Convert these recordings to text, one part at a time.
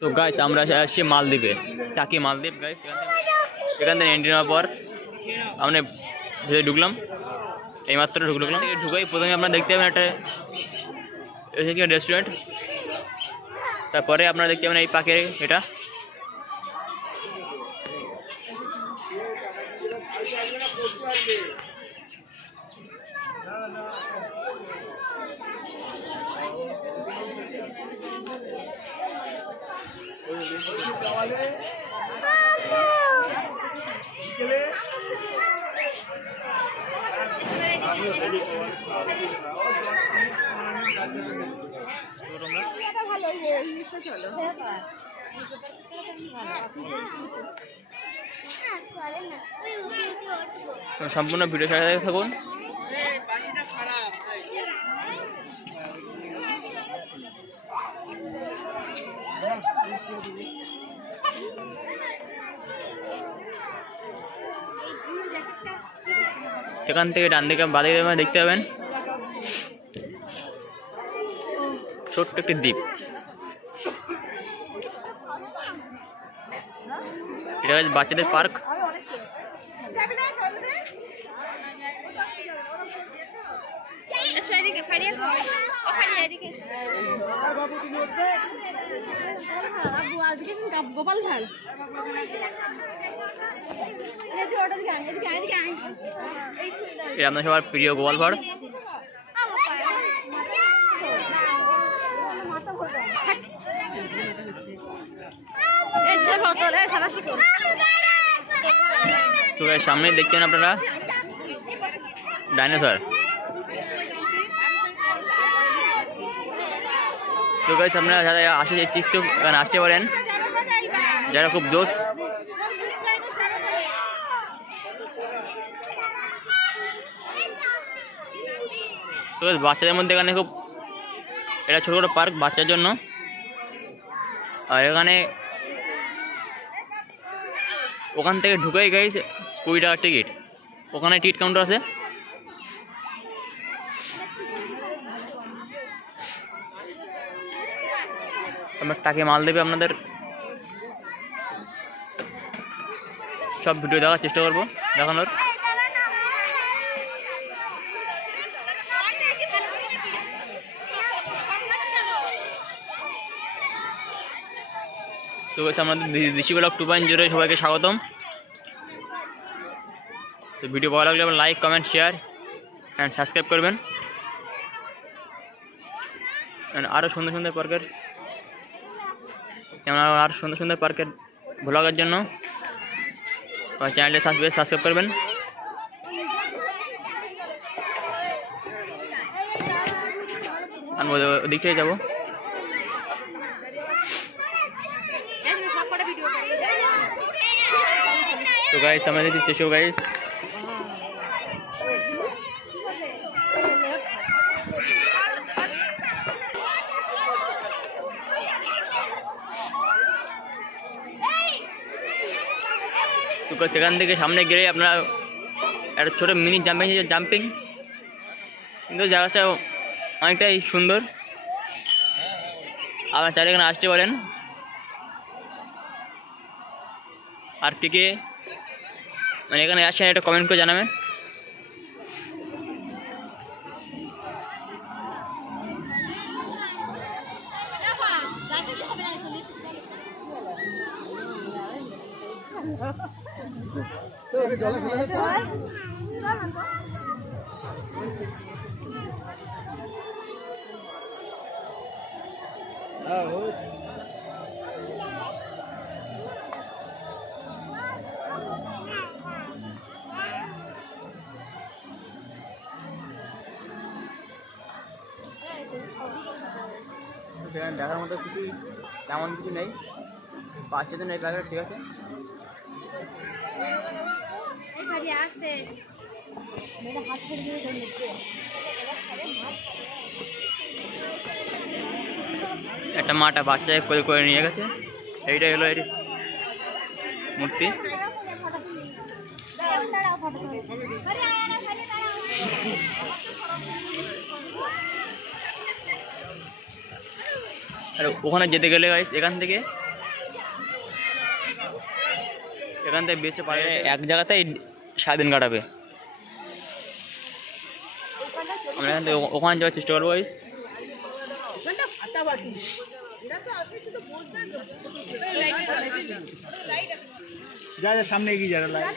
তো গাইস আমরা আসছি মালদ্বীপে, টাকি মালদ্বীপ গাইস। এখান থেকে এন্ট্রি নেওয়ার পর আমরা ভেতরে ঢুকলাম, এইমাত্র ঢুকলাম। ঢুকাই প্রথমে আপনারা দেখতে পাবেন একটা রেস্টুরেন্ট, তারপরে আপনারা দেখতে পাবেন এই পাকে এটা সম্পূর্ণ ভিডিও সাথে থাকুন। এখান থেকে ডান দিকে বাঁ দিকে দেখতে পাবেন ছোট্ট একটি দ্বীপ। এটা হচ্ছে বাচ্চাদের পার্ক। আপনার সবার প্রিয় গোপাল ভাড়। সামনে দেখছেন আপনারা ডাইনোসর। তো গাইস আপনারা যারা আসতে পারেন, যারা খুব জোশ। তো বাচ্চাদের মধ্যে এখানে খুব এটা ছোটো ছোটো পার্ক বাচ্চার জন্য। আর এখানে ওখান থেকে ঢুকেই গাইস 20 টাকার টিকিট, ওখানে টিকিট কাউন্টার আছে। আমরা টাকি মালদ্বীপে আপনাদের সব ভিডিও দেখার চেষ্টা করবো, দেখানোর। তো আমাদের দিশি ব্লগ 2.0 সবাইকে স্বাগতম। তো ভিডিও ভালো লাগলে আপনার like, comment, share and subscribe করবেন। আরও সুন্দর সুন্দর পার্কের আরও সুন্দর সুন্দর পার্কের ভ্লগের জন্য চ্যানেলটি সাবস্ক্রাইব করবেন। আমি ওদিক থেকে যাবো। तो गाइस समझ लीजिए शो गाइस। तो সেখান থেকে সামনে গিয়ে আপনারা একটা ছোট মিনি জাম্পিং, কিন্তু জায়গাটা অনেকটাই সুন্দর। আপনারা চাইলে এখানে আসতে পারেন। আর কে মানে এখানে আসছেন এটা কমেন্ট করে জানাবেন। দেখার মতো কিছু তেমন কিছু নেই, বাচ্চাদের নেই লাগে, ঠিক আছে। একটা মাটা বাচ্চাকে করে করে নিয়ে গেছে, এইটাই হলো এর মূর্তি। আর ওখানে যেতে গেলে গাইস এখান থেকে এখান থেকে বেশি পারে এক জায়গাতেই সারাদিন কাটাবে। আমরা এখান থেকে ওখানে যাওয়ার চেষ্টা করবো। যা যা সামনে এগিয়ে যা লাইট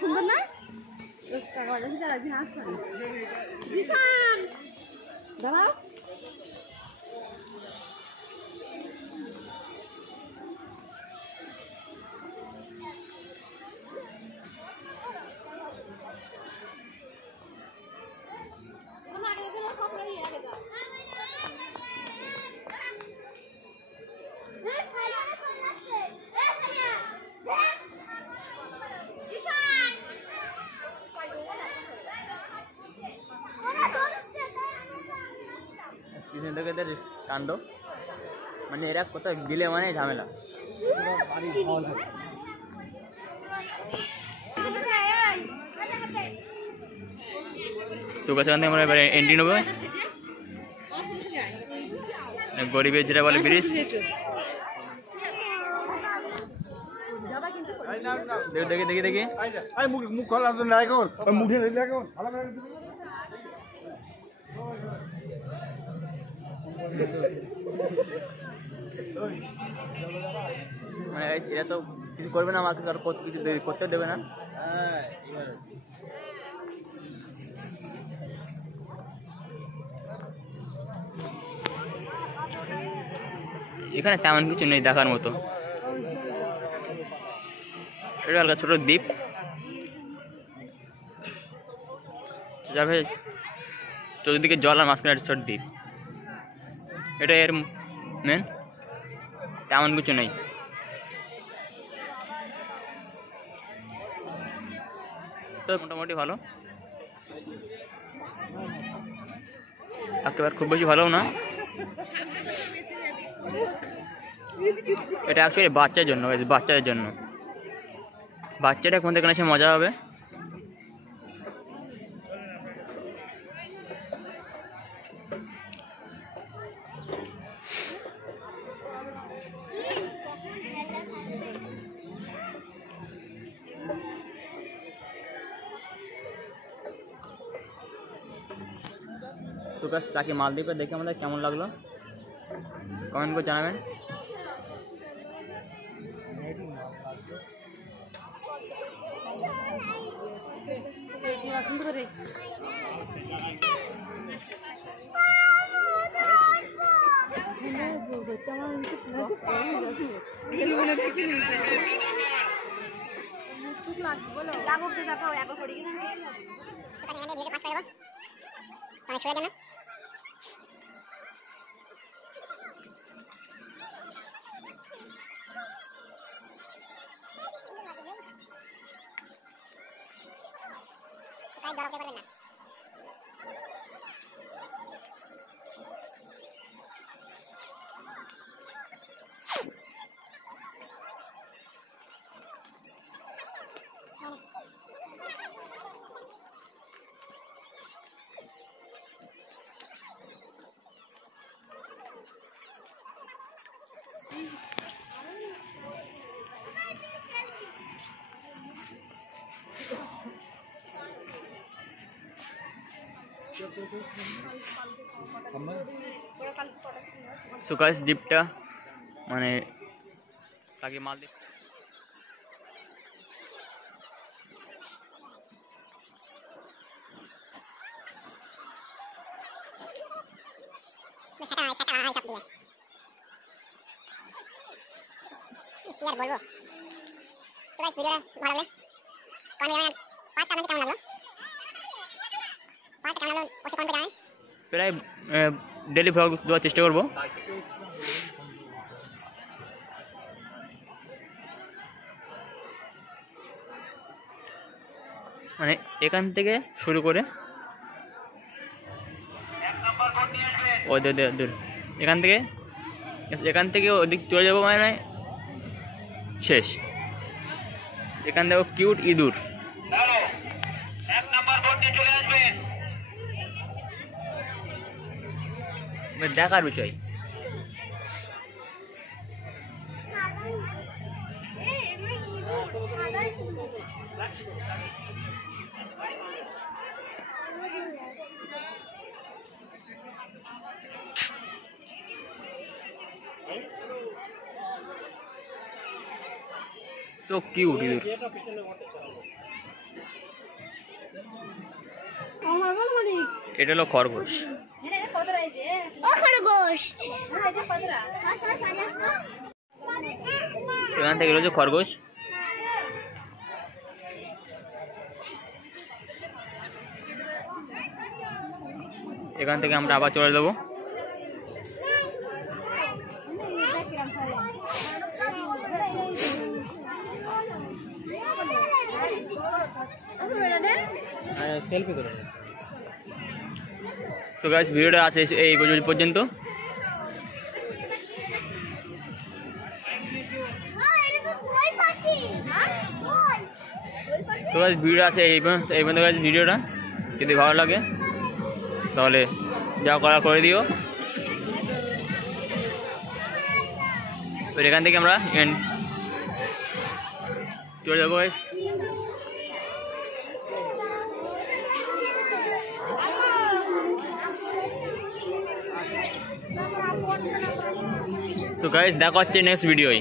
সুন্দর না দাঁড়াও এদের কাণ্ড মানে এরা কোথাও গেলে মানে ঝামেলা। সুগার সেখান থেকে আমরা এবার এন্ট্রি নেবো। গরিবের যেটা বলে ব্রিজ। দেখি দেখি দেখি মুখ খোলা তো না এখন মুখে এখন মানে এরা তো কিছু করবে না, আমাকে আর কিছু করতে দেবে না। এখানে তেমন কিছু নেই দেখার মতো। এটা হালকা ছোট দ্বীপ, চতুর্দিকে জল আর মাঝখানে একটা ছোট দ্বীপ। এটা এর মেন, তেমন কিছু নেই। তো মোটামুটি ভালো, একেবারে খুব বেশি ভালো না। এটা অ্যাকচুয়ালি বাচ্চার জন্য, বাচ্চাদের জন্য। বাচ্চারা কোন থেকে এসে মজা হবে। সুকাস টাকি মালদ্বীপে দেখে আমাদের কেমন লাগলো কমেন্ট করে জানাবেন। সুকাস দ্বীপটা মানে টাকি মালদ্বীপ। প্রায় ডেলি ভ্লগ দেওয়ার চেষ্টা করবো। মানে এখান থেকে শুরু করে এখান থেকে এখান থেকে ওদিক চলে যাবো মানে শেষ। এখান থেকে কিউট ইঁদুর, দেখার বিষয়। সো কিউট ইঁদুর। এটা হলো খরগোশ। এখান থেকে রয়েছে খরগোশ। এখান থেকে আমরা আবার চলে যাবো। সো গাইস, ভিডিওটা আছে এই পর্যন্ত। তো গাইস, ভিডিও আছে এই পর্যন্ত গাইস। ভিডিওটা যদি ভালো লাগে তাহলে যা করা করে দিও। এখান থেকে আমরা চলে যাবো গাইস। তো গাইস, দেখা হচ্ছে নেক্সট ভিডিওয়।